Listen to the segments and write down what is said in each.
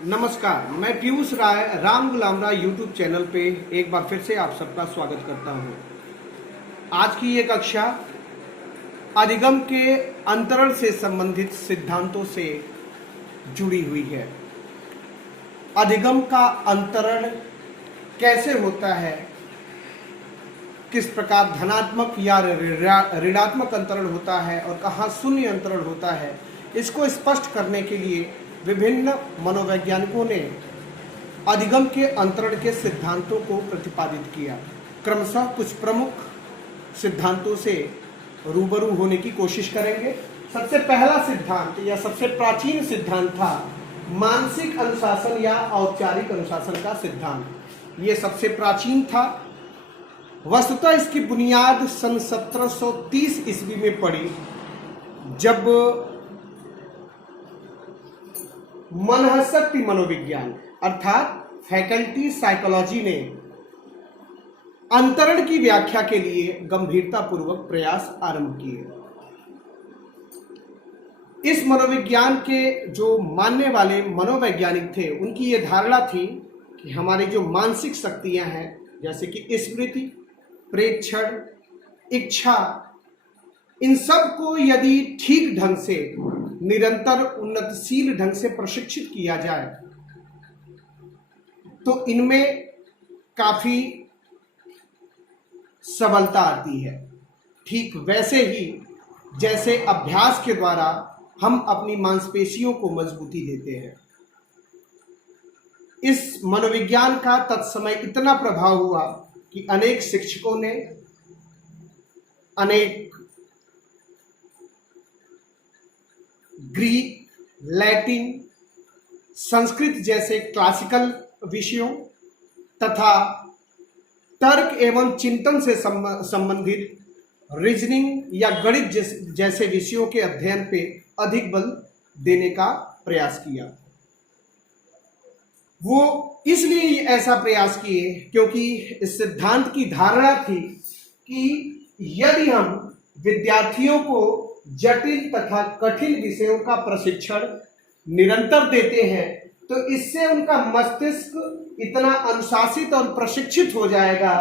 नमस्कार, मैं पीयूष राय राम गुलाम राय YouTube channel पे एक बार फिर से आप सबका स्वागत करता हूँ। आज की ये कक्षा अधिगम के अंतरण से संबंधित सिद्धांतों से जुड़ी हुई है। अधिगम का अंतरण कैसे होता है, किस प्रकार धनात्मक या ऋणात्मक अंतरण होता है और कहाँ शून्य अंतरण होता है, इसको स्पष्ट करने के लिए विभिन्न मनोवैज्ञानिकों ने अधिगम के अंतरण के सिद्धांतों को प्रतिपादित किया। क्रमशः कुछ प्रमुख सिद्धांतों से रूबरू होने की कोशिश करेंगे। सबसे पहला सिद्धांत या सबसे प्राचीन सिद्धांत था मानसिक अनुशासन या औपचारिक अनुशासन का सिद्धांत। ये सबसे प्राचीन था। वस्तुतः इसकी बुनियाद सन 1730 ईस्वी में पड़ी, जब मनःशक्ति मनोविज्ञान अर्थात फैकल्टी साइकोलॉजी ने अंतरण की व्याख्या के लिए गंभीरतापूर्वक प्रयास आरंभ किए। इस मनोविज्ञान के जो मानने वाले मनोवैज्ञानिक थे, उनकी ये धारणा थी कि हमारी जो मानसिक शक्तियां हैं, जैसे कि स्मृति, प्रेक्षण, इच्छा, इन सब को यदि ठीक ढंग से निरंतर उन्नतशील ढंग से प्रशिक्षित किया जाए तो इनमें काफी सबलता आती है। ठीक वैसे ही जैसे अभ्यास के द्वारा हम अपनी मांसपेशियों को मजबूती देते हैं। इस मनोविज्ञान का तत्समय इतना प्रभाव हुआ कि अनेक शिक्षकों ने, अनेक ग्रीक, लैटिन, संस्कृत जैसे क्लासिकल विषयों तथा तर्क एवं चिंतन से संबंधित रीजनिंग या गणित जैसे विषयों के अध्ययन पे अधिक बल देने का प्रयास किया। वो इसलिए ऐसा प्रयास किए क्योंकि इस सिद्धांत की धारणा थी कि यदि हम विद्यार्थियों को जटिल तथा कठिन विषयों का प्रशिक्षण निरंतर देते हैं तो इससे उनका मस्तिष्क इतना अनुशासित और प्रशिक्षित हो जाएगा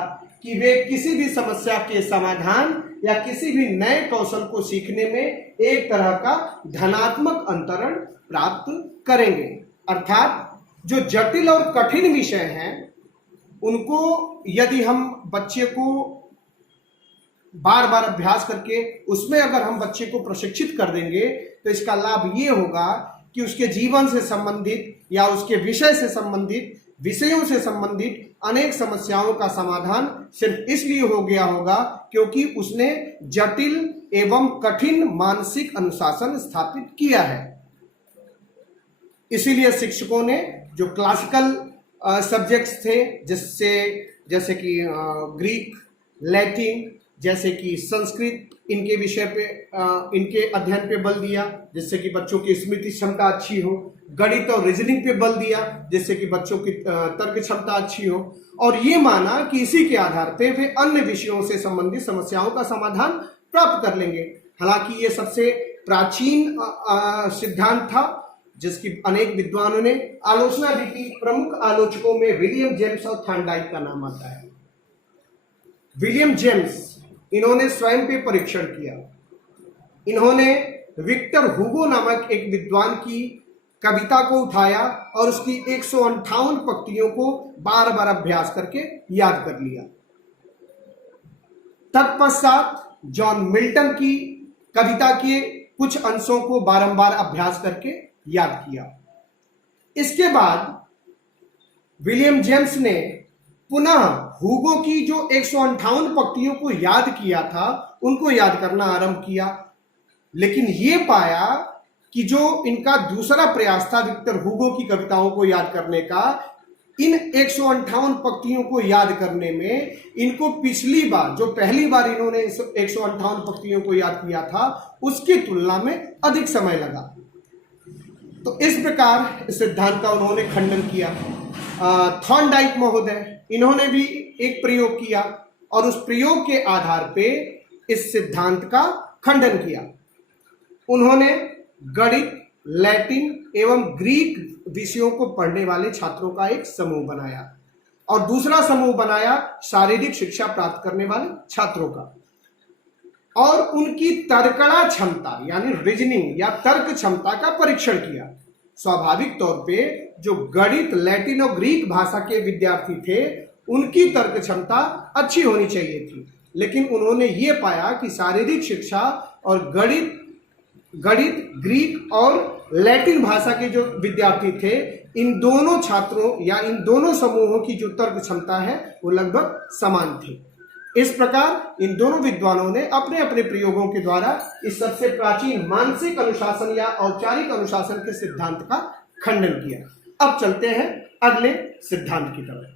कि वे किसी भी समस्या के समाधान या किसी भी नए कौशल को सीखने में एक तरह का धनात्मक अंतरण प्राप्त करेंगे। अर्थात जो जटिल और कठिन विषय हैं, उनको यदि हम बच्चे को बार बार अभ्यास करके उसमें अगर हम बच्चे को प्रशिक्षित कर देंगे तो इसका लाभ ये होगा कि उसके जीवन से संबंधित या उसके विषय से संबंधित, विषयों से संबंधित अनेक समस्याओं का समाधान सिर्फ इसलिए हो गया होगा क्योंकि उसने जटिल एवं कठिन मानसिक अनुशासन स्थापित किया है। इसीलिए शिक्षकों ने जो क्लासिकल सब्जेक्ट्स थे, जैसे कि ग्रीक, लैटिन, जैसे कि संस्कृत, इनके विषय पे, इनके अध्ययन पे बल दिया जिससे कि बच्चों की स्मृति क्षमता अच्छी हो। गणित और रीजनिंग पे बल दिया जिससे कि बच्चों की तर्क क्षमता अच्छी हो। और ये माना कि इसी के आधार पे वे अन्य विषयों से संबंधित समस्याओं का समाधान प्राप्त कर लेंगे। हालांकि ये सबसे प्राचीन सिद्धांत था जिसकी अनेक विद्वानों ने आलोचना भी की। प्रमुख आलोचकों में विलियम जेम्स और थॉर्नडाइक का नाम आता है। विलियम जेम्स, इन्होंने स्वयं पे परीक्षण किया। इन्होंने विक्टर हुगो नामक एक विद्वान की कविता को उठाया और उसकी 158 पंक्तियों को बार बार अभ्यास करके याद कर लिया। तत्पश्चात जॉन मिल्टन की कविता के कुछ अंशों को बारंबार अभ्यास करके याद किया। इसके बाद विलियम जेम्स ने पुनः हुगो की जो 158 पंक्तियों को याद किया था, उनको याद करना आरंभ किया। लेकिन ये पाया कि जो इनका दूसरा प्रयास था विक्टर हुगो की कविताओं को याद करने का, इन 158 पंक्तियों को याद करने में इनको पिछली बार, जो पहली बार इन्होंने 158 पंक्तियों को याद किया था, उसकी तुलना में अधिक समय लगा। तो इस प्रकार इस सिद्धांत का उन्होंने खंडन किया। थॉर्नडाइक महोदय, इन्होंने भी एक प्रयोग किया और उस प्रयोग के आधार पे इस सिद्धांत का खंडन किया। उन्होंने गणित, लैटिन एवं ग्रीक विषयों को पढ़ने वाले छात्रों का एक समूह बनाया और दूसरा समूह बनाया शारीरिक शिक्षा प्राप्त करने वाले छात्रों का, और उनकी तर्कणा क्षमता यानी रीजनिंग या तर्क क्षमता का परीक्षण किया। स्वाभाविक तौर पे जो गणित, लैटिन और ग्रीक भाषा के विद्यार्थी थे उनकी तर्क क्षमता अच्छी होनी चाहिए थी, लेकिन उन्होंने ये पाया कि शारीरिक शिक्षा और गणित, ग्रीक और लैटिन भाषा के जो विद्यार्थी थे, इन दोनों छात्रों या इन दोनों समूहों की जो तर्क क्षमता है वो लगभग समान थी। इस प्रकार इन दोनों विद्वानों ने अपने अपने प्रयोगों के द्वारा इस सबसे प्राचीन मानसिक अनुशासन या औपचारिक अनुशासन के सिद्धांत का खंडन किया। अब चलते हैं अगले सिद्धांत की तरफ,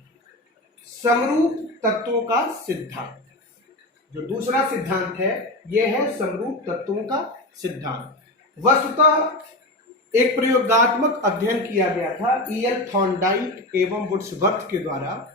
समरूप तत्वों का सिद्धांत। जो दूसरा सिद्धांत है यह है समरूप तत्वों का सिद्धांत। वस्तुतः एक प्रयोगात्मक अध्ययन किया गया था E.L. थॉर्नडाइक एवं वुड्सवर्थ के द्वारा,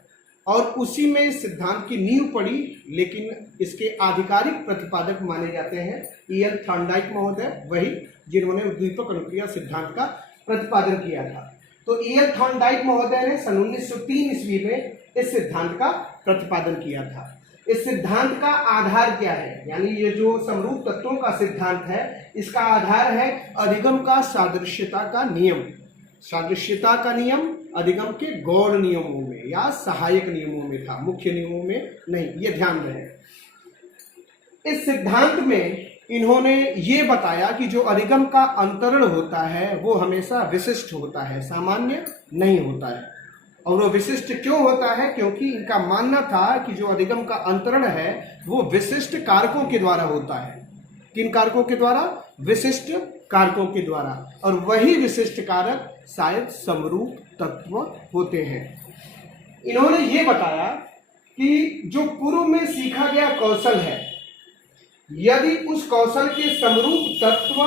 और उसी में इस सिद्धांत की नींव पड़ी, लेकिन इसके आधिकारिक प्रतिपादक माने जाते हैं E.L. थॉर्नडाइक महोदय, वही जिन्होंने उद्दीपक अनुक्रिया सिद्धांत का प्रतिपादन किया था। तो E.L. थॉर्नडाइक महोदय ने सन 1903 ईस्वी में इस सिद्धांत का प्रतिपादन किया था। इस सिद्धांत का आधार क्या है, यानी ये जो समरूप तत्वों का सिद्धांत है इसका आधार है अधिगम का सादृश्यता का नियम। सादृश्यता का नियम अधिगम के गौण नियमों में या सहायक नियमों में था, मुख्य नियमों में नहीं, ये ध्यान रहे। इस सिद्धांत में इन्होंने ये बताया कि जो अधिगम का अंतरण होता है वो हमेशा विशिष्ट होता है, सामान्य नहीं होता है। और वो विशिष्ट क्यों होता है? क्योंकि इनका मानना था कि जो अधिगम का अंतरण है वो विशिष्ट कारकों के द्वारा होता है। किन कारकों के द्वारा? विशिष्ट कारकों के द्वारा, और वही विशिष्ट कारक शायद समरूप तत्व होते हैं। इन्होंने ये बताया कि जो पूर्व में सीखा गया कौशल है, यदि उस कौशल के समरूप तत्व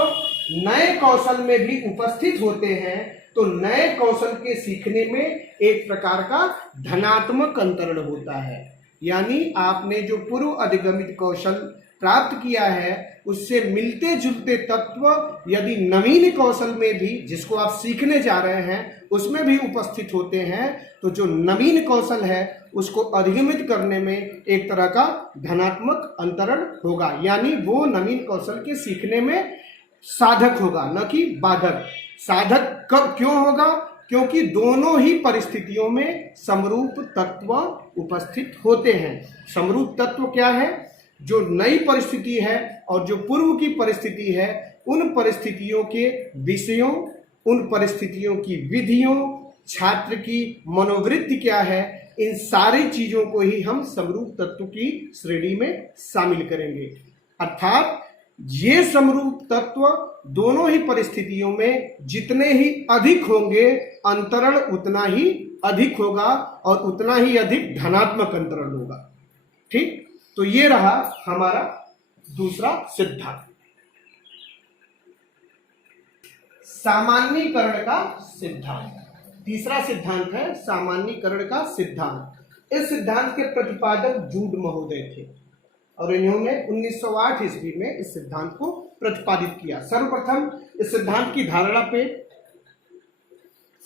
नए कौशल में भी उपस्थित होते हैं तो नए कौशल के सीखने में एक प्रकार का धनात्मक अंतरण होता है। यानी आपने जो पूर्व अधिगमित कौशल प्राप्त किया है उससे मिलते जुलते तत्व यदि नवीन कौशल में भी, जिसको आप सीखने जा रहे हैं, उसमें भी उपस्थित होते हैं तो जो नवीन कौशल है उसको अधिगमित करने में एक तरह का धनात्मक अंतरण होगा। यानी वो नवीन कौशल के सीखने में साधक होगा, न कि बाधक। साधक कब क्यों होगा? क्योंकि दोनों ही परिस्थितियों में समरूप तत्व उपस्थित होते हैं। समरूप तत्व क्या है? जो नई परिस्थिति है और जो पूर्व की परिस्थिति है, उन परिस्थितियों के विषयों, उन परिस्थितियों की विधियों, छात्र की मनोवृत्ति क्या है, इन सारी चीजों को ही हम समरूप तत्व की श्रेणी में शामिल करेंगे। अर्थात ये समरूप तत्व दोनों ही परिस्थितियों में जितने ही अधिक होंगे, अंतरण उतना ही अधिक होगा और उतना ही अधिक धनात्मक अंतरण होगा। ठीक, तो ये रहा हमारा दूसरा सिद्धांत, सामान्यीकरण का सिद्धांत। तीसरा सिद्धांत है सामान्यीकरण का सिद्धांत। इस सिद्धांत के प्रतिपादक जूड महोदय थे और इन्होंने 1908 ईस्वी में इस सिद्धांत को प्रतिपादित किया। सर्वप्रथम इस सिद्धांत की धारणा पे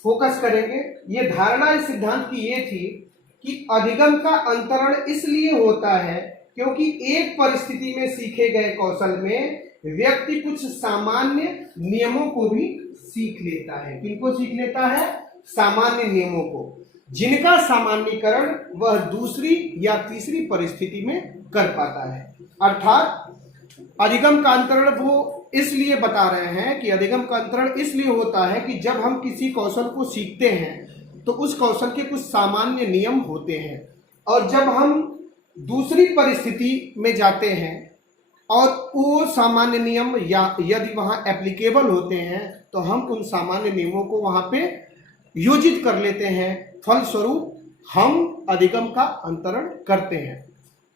फोकस करेंगे। ये धारणा इस सिद्धांत की ये थी कि अधिगम का अंतरण इसलिए होता है क्योंकि एक परिस्थिति में सीखे गए कौशल में व्यक्ति कुछ सामान्य नियमों को भी सीख लेता है। किनको सीख लेता है? सामान्य नियमों को, जिनका सामान्यीकरण वह दूसरी या तीसरी परिस्थिति में कर पाता है। अर्थात अधिगम का अंतरण वो इसलिए बता रहे हैं कि अधिगम का अंतरण इसलिए होता है कि जब हम किसी कौशल को सीखते हैं तो उस कौशल के कुछ सामान्य नियम होते हैं, और जब हम दूसरी परिस्थिति में जाते हैं और वो सामान्य नियम या यदि वहां एप्लीकेबल होते हैं तो हम उन सामान्य नियमों को वहां पे योजित कर लेते हैं। फलस्वरूप हम अधिगम का अंतरण करते हैं।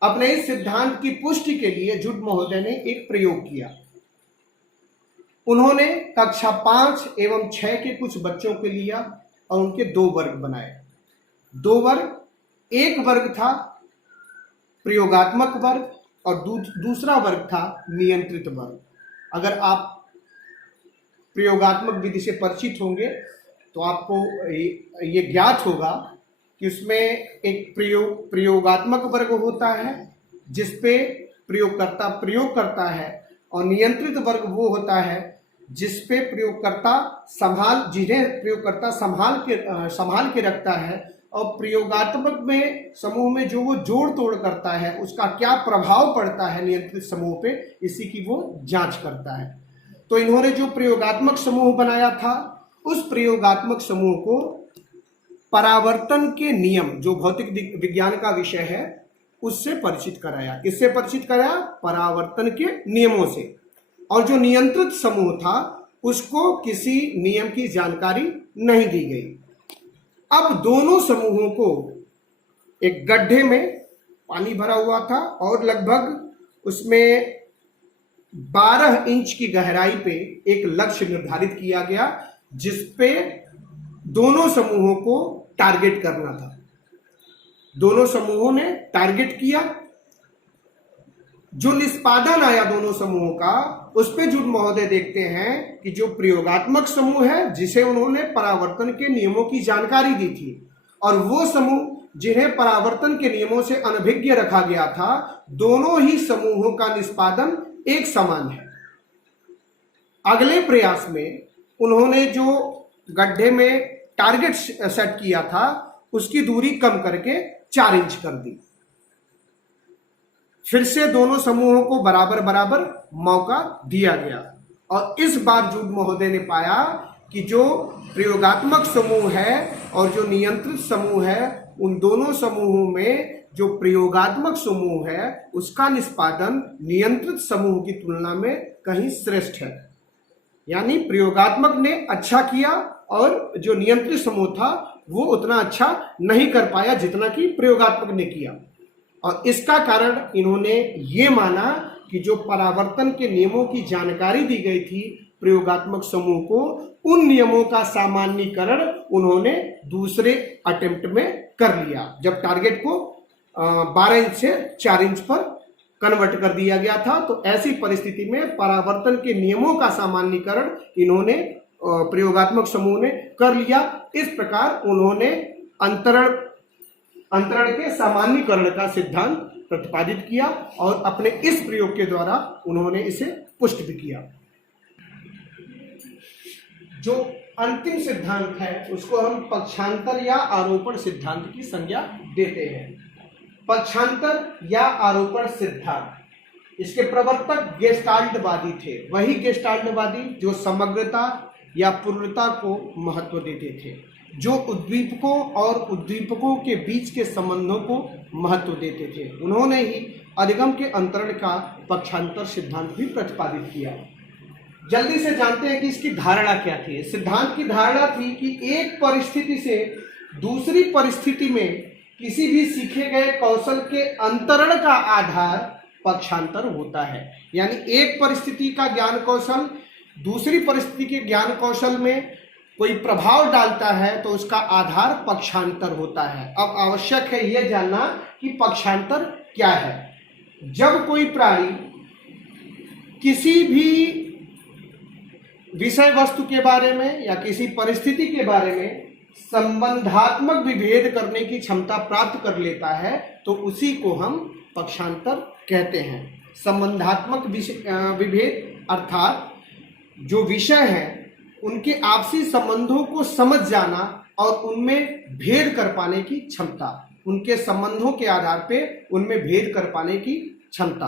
अपने इस सिद्धांत की पुष्टि के लिए जूड महोदय ने एक प्रयोग किया। उन्होंने कक्षा 5 एवं 6 के कुछ बच्चों के लिया और उनके 2 वर्ग बनाए। 2 वर्ग, एक वर्ग था प्रयोगात्मक वर्ग और दूसरा वर्ग था नियंत्रित वर्ग। अगर आप प्रयोगात्मक विधि से परिचित होंगे तो आपको ये ज्ञात होगा कि उसमें एक प्रयोगात्मक वर्ग होता है जिसपे प्रयोगकर्ता प्रयोग करता है, और नियंत्रित वर्ग वो होता है जिसपे जिन्हें प्रयोगकर्ता संभाल के रखता है, और प्रयोगात्मक में समूह में जो वो जोड़ तोड़ करता है उसका क्या प्रभाव पड़ता है नियंत्रित समूह पे, इसी की वो जांच करता है। तो इन्होंने जो प्रयोगात्मक समूह बनाया था उस प्रयोगात्मक समूह को परावर्तन के नियम, जो भौतिक विज्ञान का विषय है, उससे परिचित कराया। किससे परिचित कराया? परावर्तन के नियमों से। और जो नियंत्रित समूह था उसको किसी नियम की जानकारी नहीं दी गई। अब दोनों समूहों को एक गड्ढे में पानी भरा हुआ था और लगभग उसमें 12 इंच की गहराई पे एक लक्ष्य निर्धारित किया गया जिस पे दोनों समूहों को टारगेट करना था। दोनों समूहों ने टारगेट किया। जो निष्पादन आया दोनों समूहों का, उस पे जुड महोदय देखते हैं कि जो प्रयोगात्मक समूह है जिसे उन्होंने परावर्तन के नियमों की जानकारी दी थी, और वो समूह जिन्हें परावर्तन के नियमों से अनभिज्ञ रखा गया था, दोनों ही समूहों का निष्पादन एक समान है। अगले प्रयास में उन्होंने जो गड्ढे में टारगेट सेट किया था उसकी दूरी कम करके 4 इंच कर दी। फिर से दोनों समूहों को बराबर बराबर मौका दिया गया, और इस बार जूड महोदय ने पाया कि जो प्रयोगात्मक समूह है और जो नियंत्रित समूह है, उन दोनों समूहों में जो प्रयोगात्मक समूह है उसका निष्पादन नियंत्रित समूह की तुलना में कहीं श्रेष्ठ है। यानी प्रयोगात्मक ने अच्छा किया और जो नियंत्रित समूह था वो उतना अच्छा नहीं कर पाया जितना कि प्रयोगात्मक ने किया। और इसका कारण इन्होंने ये माना कि जो परावर्तन के नियमों की जानकारी दी गई थी प्रयोगात्मक समूह को, उन नियमों का सामान्यीकरण उन्होंने दूसरे अटेम्प्ट में कर लिया, जब टारगेट को 12 इंच से 4 इंच पर कन्वर्ट कर दिया गया था। तो ऐसी परिस्थिति में परावर्तन के नियमों का सामान्यीकरण इन्होंने प्रयोगात्मक समूह ने कर लिया। इस प्रकार उन्होंने अंतरण के सामान्यीकरण का सिद्धांत प्रतिपादित किया और अपने इस प्रयोग के द्वारा उन्होंने इसे पुष्ट भी किया। जो अंतिम सिद्धांत है उसको हम पक्षांतर या आरोपण सिद्धांत की संज्ञा देते हैं। पक्षांतर या आरोपण सिद्धांत, इसके प्रवर्तक गेस्टाल्टवादी थे। वही गेस्टाल्टवादी जो समग्रता या पूर्णता को महत्व देते थे, जो उद्दीपकों और उद्दीपकों के बीच के संबंधों को महत्व देते थे। उन्होंने ही अधिगम के अंतरण का पक्षांतर सिद्धांत भी प्रतिपादित किया। जल्दी से जानते हैं कि इसकी धारणा क्या थी। सिद्धांत की धारणा थी कि एक परिस्थिति से दूसरी परिस्थिति में किसी भी सीखे गए कौशल के अंतरण का आधार पक्षांतर होता है। यानी एक परिस्थिति का ज्ञान कौशल दूसरी परिस्थिति के ज्ञान कौशल में कोई प्रभाव डालता है तो उसका आधार पक्षांतर होता है। अब आवश्यक है यह जानना कि पक्षांतर क्या है। जब कोई प्राणी किसी भी विषय वस्तु के बारे में या किसी परिस्थिति के बारे में संबंधात्मक विभेद करने की क्षमता प्राप्त कर लेता है तो उसी को हम पक्षांतर कहते हैं। संबंधात्मक विभेद अर्थात जो विषय है उनके आपसी संबंधों को समझ जाना और उनमें भेद कर पाने की क्षमता, उनके संबंधों के आधार पे उनमें भेद कर पाने की क्षमता।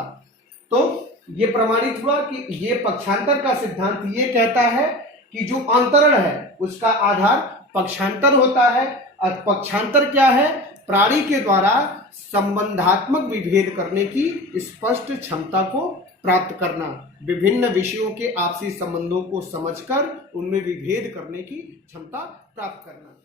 तो ये प्रमाणित हुआ कि ये पक्षांतर का सिद्धांत ये कहता है कि जो अंतरण है उसका आधार पक्षांतर होता है। और पक्षांतर क्या है? प्राणी के द्वारा संबंधात्मक विभेद करने की स्पष्ट क्षमता को प्राप्त करना, विभिन्न विषयों के आपसी संबंधों को समझकर उनमें विभेद करने की क्षमता प्राप्त करना।